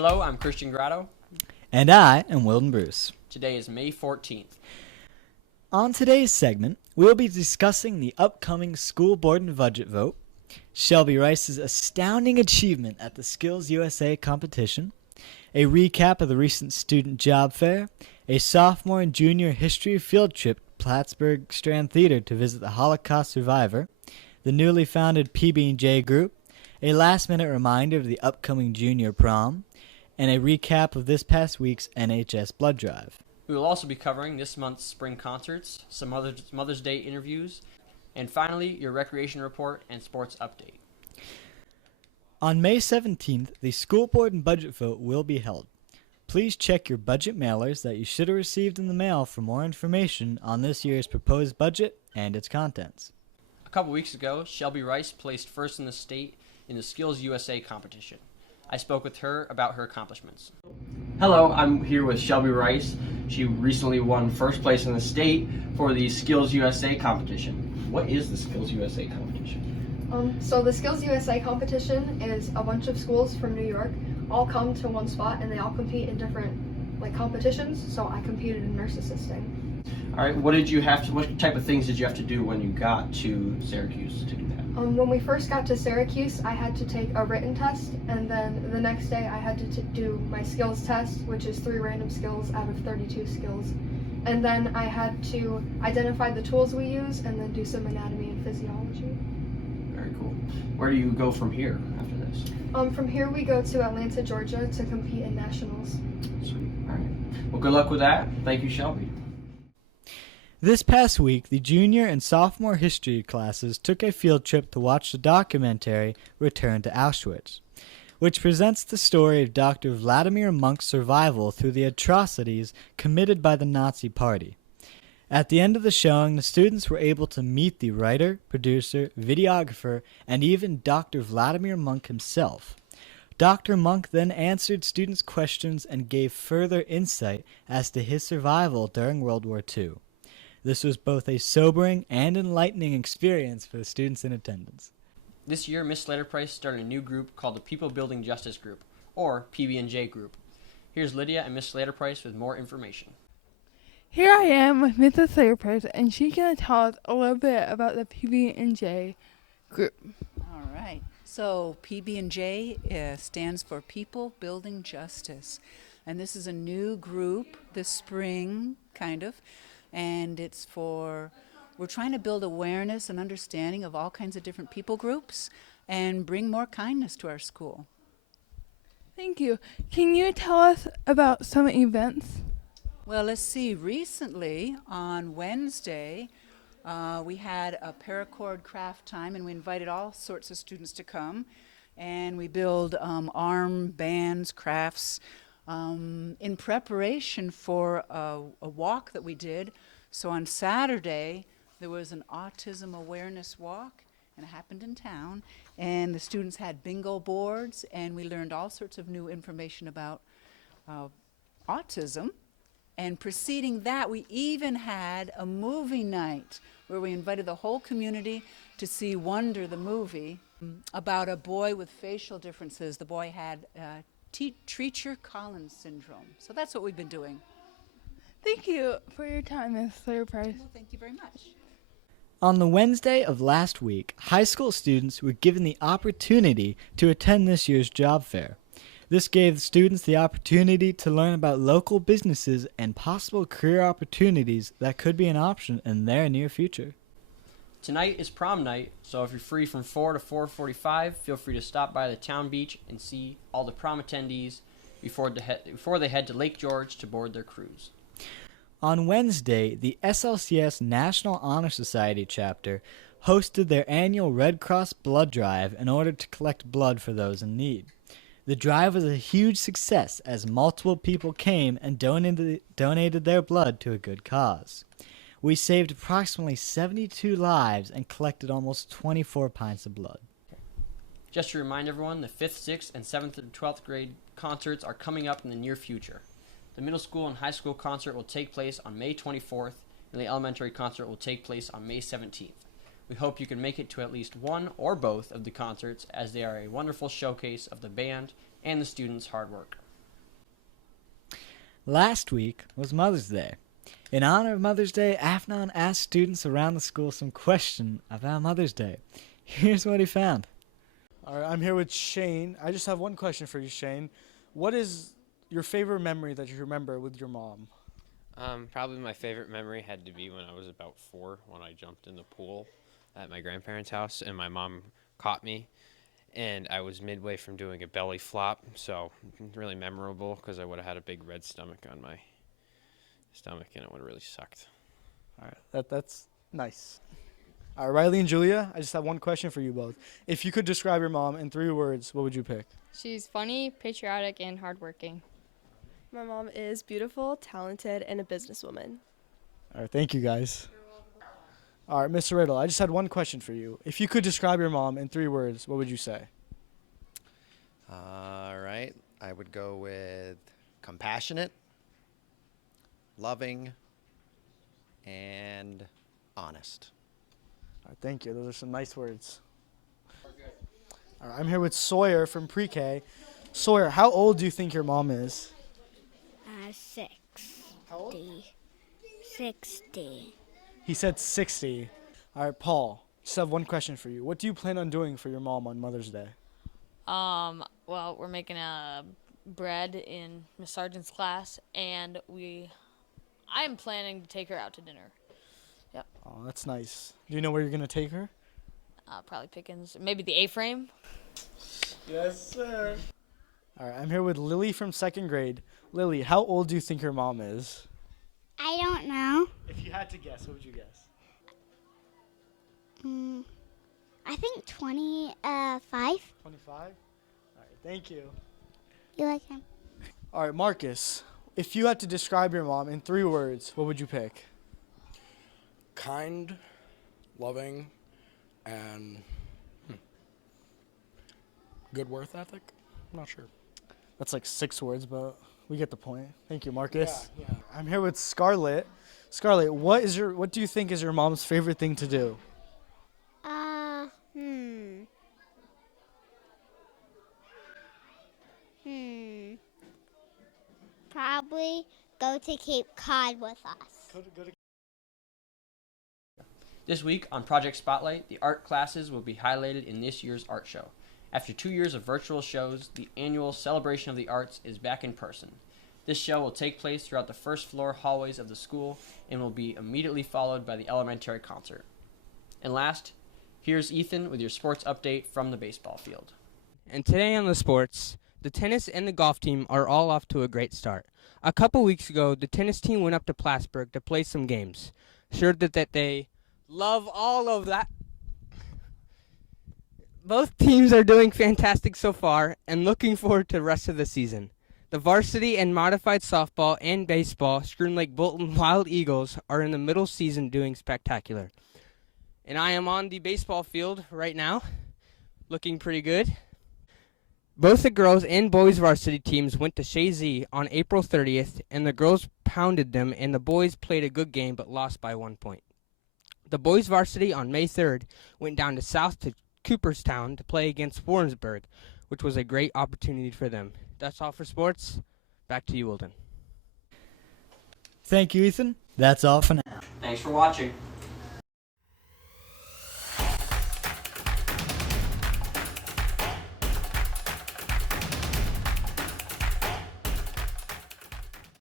Hello, I'm Christian Grotto. And I am Wilden Bruce. Today is May 14th. On today's segment, we will be discussing the upcoming school board and budget vote, Shelby Rice's astounding achievement at the Skills USA competition, a recap of the recent student job fair, a sophomore and junior history field trip to Plattsburgh Strand Theater to visit the Holocaust survivor, the newly founded PB&J group, a last-minute reminder of the upcoming junior prom, and a recap of this past week's NHS blood drive. We will also be covering this month's spring concerts, some Mother's Day interviews, and finally, your recreation report and sports update. On May 17th, the school board and budget vote will be held. Please check your budget mailers that you should have received in the mail for more information on this year's proposed budget and its contents. A couple weeks ago, Shelby Rice placed first in the state in the Skills USA competition. I spoke with her about her accomplishments. Hello, I'm here with Shelby Rice. She recently won first place in the state for the Skills USA competition. What is the Skills USA competition? So the Skills USA competition is a bunch of schools from New York all come to one spot and they all compete in different competitions. So I competed in nurse assisting. All right, what type of things did you have to do when you got to Syracuse to do that? When we first got to Syracuse, I had to take a written test, and then the next day I had to do my skills test, which is 3 random skills out of 32 skills. And then I had to identify the tools we use and then do some anatomy and physiology. Very cool. Where do you go from here after this? From here we go to Atlanta, Georgia to compete in nationals. Sweet. All right. Well, good luck with that. Thank you, Shelby. This past week, the junior and sophomore history classes took a field trip to watch the documentary Return to Auschwitz, which presents the story of Dr. Vladimir Monk's survival through the atrocities committed by the Nazi Party. At the end of the showing, the students were able to meet the writer, producer, videographer, and even Dr. Vladimir Monk himself. Dr. Monk then answered students' questions and gave further insight as to his survival during World War II. This was both a sobering and enlightening experience for the students in attendance. This year, Miss Slater-Price started a new group called the People Building Justice Group, or PB&J Group. Here's Lydia and Miss Slater-Price with more information. Here I am with Mrs. Slater-Price, and she's going to tell us a little bit about the PB&J Group. All right. So PB&J stands for People Building Justice, and this is a new group this spring, kind of. And we're trying to build awareness and understanding of all kinds of different people groups and bring more kindness to our school. Thank you. Can you tell us about some events? Well, let's see. Recently, on Wednesday, we had a paracord craft time, and we invited all sorts of students to come. And we build arm bands, crafts, in preparation for a walk that we did. So on Saturday, there was an autism awareness walk, and it happened in town. And the students had bingo boards, and we learned all sorts of new information about autism. And preceding that, we even had a movie night where we invited the whole community to see Wonder, the movie, about a boy with facial differences. The boy had Treacher-Collins syndrome. So that's what we've been doing. Thank you for your time, Ms. Slater-Price. Well, thank you very much. On the Wednesday of last week, high school students were given the opportunity to attend this year's job fair. This gave the students the opportunity to learn about local businesses and possible career opportunities that could be an option in their near future. Tonight is prom night, so if you're free from 4 to 4:45, feel free to stop by the town beach and see all the prom attendees before they head to Lake George to board their cruise. On Wednesday, the SLCS National Honor Society chapter hosted their annual Red Cross blood drive in order to collect blood for those in need. The drive was a huge success as multiple people came and donated their blood to a good cause. We saved approximately 72 lives and collected almost 24 pints of blood. Just to remind everyone, the 5th, 6th, and 7th and 12th grade concerts are coming up in the near future. The middle school and high school concert will take place on May 24th, and the elementary concert will take place on May 17th. We hope you can make it to at least one or both of the concerts, as they are a wonderful showcase of the band and the students' hard work. Last week was Mother's Day. In honor of Mother's Day, Afnan asked students around the school some questions about Mother's Day. Here's what he found. All right, I'm here with Shane. I just have one question for you, Shane. What is your favorite memory that you remember with your mom? Probably my favorite memory had to be when I was about 4, when I jumped in the pool at my grandparents' house, and my mom caught me, and I was midway from doing a belly flop, so really memorable because I would have had a big red stomach on my stomach, and it would have really sucked. All right, that's nice. All right, Riley and Julia, I just have one question for you both. If you could describe your mom in 3 words, what would you pick? She's funny, patriotic, and hardworking. My mom is beautiful, talented, and a businesswoman. All right, thank you guys. All right, Mr. Riddle, I just had one question for you. If you could describe your mom in 3 words, what would you say? All right, I would go with compassionate, loving, and honest. All right, thank you. Those are some nice words. All right, I'm here with Sawyer from pre-K. Sawyer, how old do you think your mom is? 60. How old? 60. He said 60. All right, Paul, just have one question for you. What do you plan on doing for your mom on Mother's Day? Well, we're making a bread in Miss Sargent's class, and I am planning to take her out to dinner. Yep. Oh, that's nice. Do you know where you're going to take her? Probably Pickens, maybe the A-frame. Yes, sir. All right, I'm here with Lily from 2nd grade. Lily, how old do you think your mom is? I don't know. If you had to guess, what would you guess? I think 25. 25? All right, thank you. You're welcome. All right, Marcus, if you had to describe your mom in 3 words, what would you pick? Kind, loving, and good work ethic. I'm not sure. That's like 6 words, but we get the point. Thank you, Marcus. Yeah. I'm here with Scarlett. Scarlett, what do you think is your mom's favorite thing to do? Probably go to Cape Cod with us. This week on Project Spotlight, the art classes will be highlighted in this year's art show. After 2 years of virtual shows, the annual Celebration of the Arts is back in person. This show will take place throughout the first floor hallways of the school and will be immediately followed by the elementary concert. And last, here's Ethan with your sports update from the baseball field. And today on the sports, the tennis and the golf team are all off to a great start. A couple weeks ago, the tennis team went up to Plattsburgh to play some games. Sure that they love all of that. Both teams are doing fantastic so far and looking forward to the rest of the season. The varsity and modified softball and baseball Schroon Lake Bolton Wild Eagles are in the middle season doing spectacular. And I am on the baseball field right now, looking pretty good. Both the girls and boys varsity teams went to Shazy on April 30th, and the girls pounded them, and the boys played a good game but lost by 1 point. The boys varsity on May 3rd went down to South to Cooperstown to play against Warrensburg, which was a great opportunity for them. That's all for sports. Back to you, Wilden. Thank you, Ethan. That's all for now. Thanks for watching.